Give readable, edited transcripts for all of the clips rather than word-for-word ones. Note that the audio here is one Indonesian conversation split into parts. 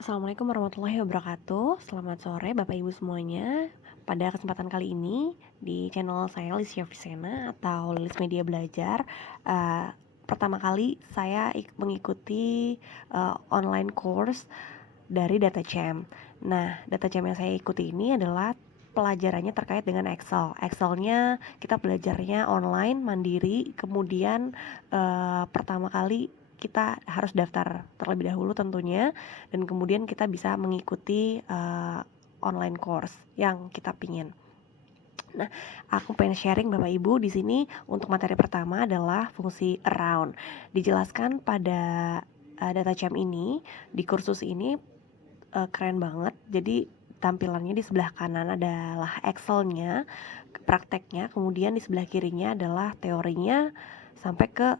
Assalamualaikum warahmatullahi wabarakatuh. Selamat sore Bapak Ibu semuanya. Pada kesempatan kali ini di channel saya Lisya Visena atau Lilis Media Belajar, pertama kali saya mengikuti online course dari DataChamp. Nah, DataChamp yang saya ikuti ini adalah pelajarannya terkait dengan Excel. Excelnya kita belajarnya online, mandiri. Kemudian pertama kali kita harus daftar terlebih dahulu tentunya, dan kemudian kita bisa mengikuti online course yang kita pingin. Nah, aku pengen sharing Bapak Ibu di sini untuk materi pertama adalah fungsi around. Dijelaskan pada DataChamp ini, di kursus ini keren banget. Jadi tampilannya di sebelah kanan adalah Excelnya, prakteknya, kemudian di sebelah kirinya adalah teorinya sampai ke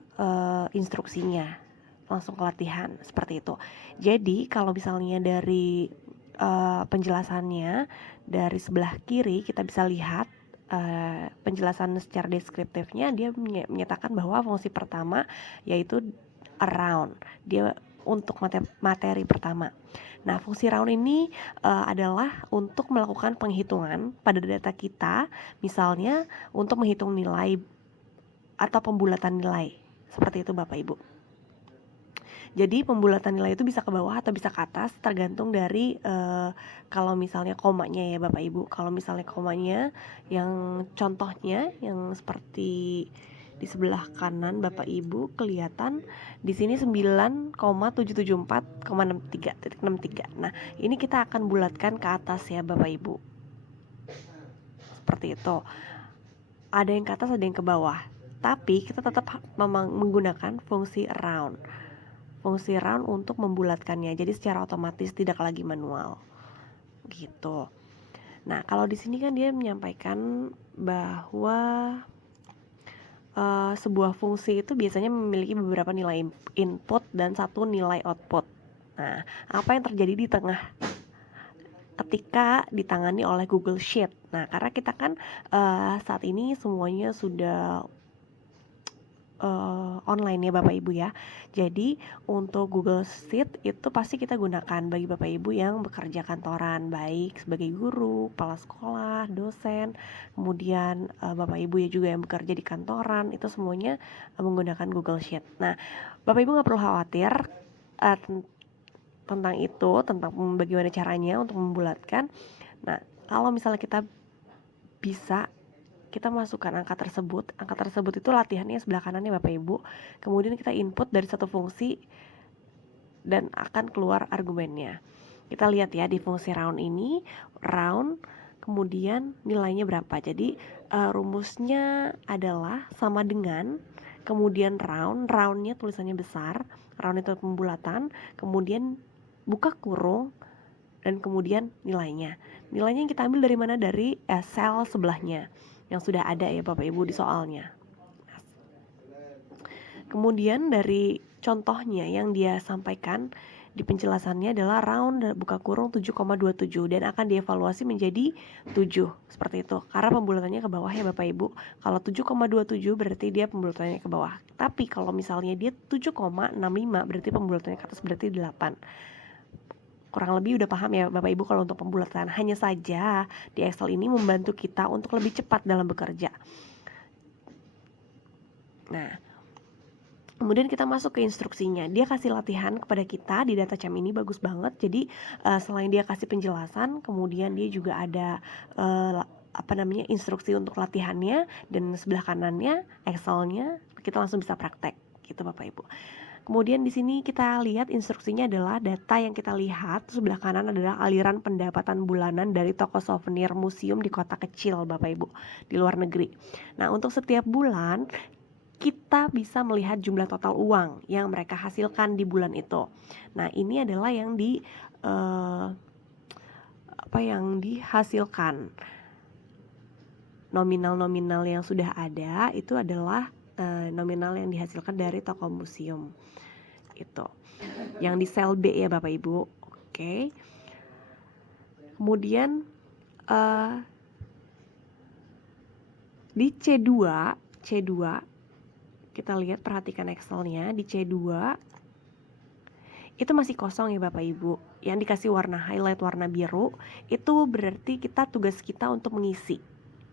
instruksinya, langsung ke latihan seperti itu. Jadi kalau misalnya dari penjelasannya dari sebelah kiri kita bisa lihat penjelasan secara deskriptifnya. Dia menyatakan bahwa fungsi pertama yaitu around, dia untuk materi pertama. Nah, fungsi round ini adalah untuk melakukan penghitungan pada data kita, misalnya untuk menghitung nilai atau pembulatan nilai. Seperti itu Bapak Ibu. Jadi pembulatan nilai itu bisa ke bawah atau bisa ke atas, tergantung dari kalau misalnya komanya ya Bapak Ibu. Kalau misalnya komanya yang contohnya yang seperti di sebelah kanan Bapak Ibu kelihatan di sini 9,774,63. Nah, ini kita akan bulatkan ke atas ya Bapak Ibu. Seperti itu. Ada yang ke atas, ada yang ke bawah. Tapi kita tetap menggunakan fungsi round. Fungsi round untuk membulatkannya, jadi secara otomatis tidak lagi manual gitu. Nah, kalau di sini kan dia menyampaikan bahwa sebuah fungsi itu biasanya memiliki beberapa nilai input dan satu nilai output. Nah, apa yang terjadi di tengah ketika ditangani oleh Google Sheet? Nah, karena kita kan saat ini semuanya sudah online ya Bapak Ibu ya. Jadi untuk Google Sheet itu pasti kita gunakan bagi Bapak Ibu yang bekerja kantoran, baik sebagai guru, kepala sekolah, dosen, kemudian Bapak Ibu ya juga yang bekerja di kantoran, itu semuanya menggunakan Google Sheet. Nah, Bapak Ibu gak perlu khawatir tentang itu, tentang bagaimana caranya untuk membulatkan. Nah, kalau misalnya kita bisa, kita masukkan angka tersebut itu latihannya sebelah kanannya Bapak Ibu. Kemudian kita input dari satu fungsi dan akan keluar argumennya. Kita lihat ya di fungsi round ini, round kemudian nilainya berapa. Jadi rumusnya adalah sama dengan kemudian roundnya tulisannya besar, round itu pembulatan, kemudian buka kurung, dan kemudian nilainya yang kita ambil dari mana? Dari sel sebelahnya yang sudah ada ya Bapak Ibu di soalnya. Kemudian dari contohnya yang dia sampaikan di penjelasannya adalah round buka kurung 7,27 dan akan dievaluasi menjadi 7 seperti itu. Karena pembulatannya ke bawah ya Bapak Ibu. Kalau 7,27 berarti dia pembulatannya ke bawah. Tapi kalau misalnya dia 7,65 berarti pembulatannya ke atas, berarti 8. Kurang lebih udah paham ya Bapak Ibu kalau untuk pembulatan. Hanya saja di Excel ini membantu kita untuk lebih cepat dalam bekerja. Nah, kemudian kita masuk ke instruksinya. Dia kasih latihan kepada kita di DataChamp ini, bagus banget. Jadi selain dia kasih penjelasan, kemudian dia juga ada instruksi untuk latihannya, dan sebelah kanannya Excelnya, kita langsung bisa praktek gitu Bapak Ibu. Kemudian di sini kita lihat instruksinya adalah data yang kita lihat sebelah kanan adalah aliran pendapatan bulanan dari toko souvenir museum di kota kecil Bapak Ibu di luar negeri. Nah, untuk setiap bulan kita bisa melihat jumlah total uang yang mereka hasilkan di bulan itu. Nah, ini adalah yang dihasilkan. Nominal-nominal yang sudah ada itu adalah nominal yang dihasilkan dari toko museum itu, yang di sel B ya Bapak Ibu. Oke. Kemudian di C2 kita lihat, perhatikan Excelnya di C2 itu masih kosong ya Bapak Ibu. Yang dikasih warna highlight warna biru itu berarti tugas kita untuk mengisi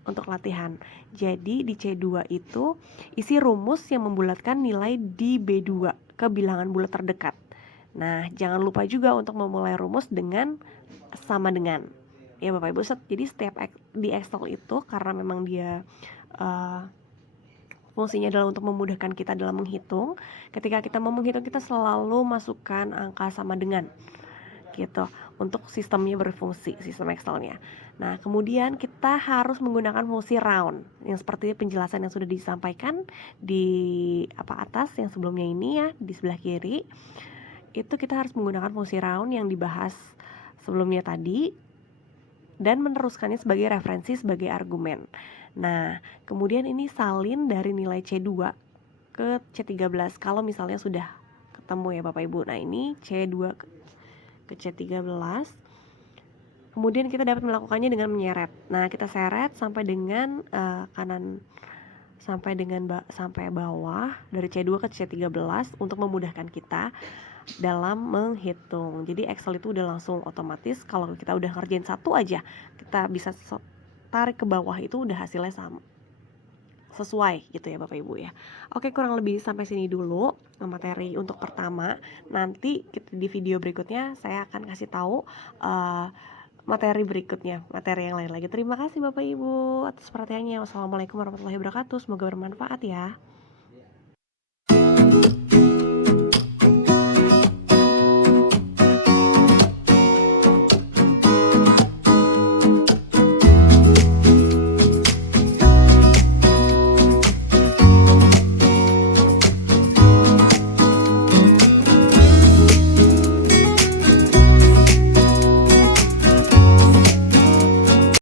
untuk latihan. Jadi di C2 itu isi rumus yang membulatkan nilai di B2 ke bilangan bulat terdekat. Nah, jangan lupa juga untuk memulai rumus dengan sama dengan. Ya Bapak Ibu, jadi setiap di Excel itu karena memang dia fungsinya adalah untuk memudahkan kita dalam menghitung. Ketika kita mau menghitung, kita selalu masukkan angka sama dengan gitu untuk sistemnya berfungsi, sistem Excelnya. Nah, kemudian kita harus menggunakan fungsi round yang seperti penjelasan yang sudah disampaikan di atas yang sebelumnya ini ya, di sebelah kiri. Itu kita harus menggunakan fungsi round yang dibahas sebelumnya tadi dan meneruskannya sebagai referensi, sebagai argumen. Nah, kemudian ini salin dari nilai C2 ke C13 kalau misalnya sudah ketemu ya Bapak Ibu. Nah, ini C2 ke C13. Kemudian kita dapat melakukannya dengan menyeret. Nah, kita seret sampai dengan kanan sampai bawah dari C2 ke C13 untuk memudahkan kita dalam menghitung. Jadi Excel itu udah langsung otomatis kalau kita udah ngerjain satu aja, kita bisa tarik ke bawah itu udah hasilnya sama. Sesuai gitu ya Bapak Ibu ya. Oke, kurang lebih sampai sini dulu materi untuk pertama. Nanti di video berikutnya saya akan kasih tahu materi berikutnya, materi yang lain lagi. Terima kasih Bapak Ibu atas perhatiannya. Wassalamualaikum warahmatullahi wabarakatuh. Semoga bermanfaat ya.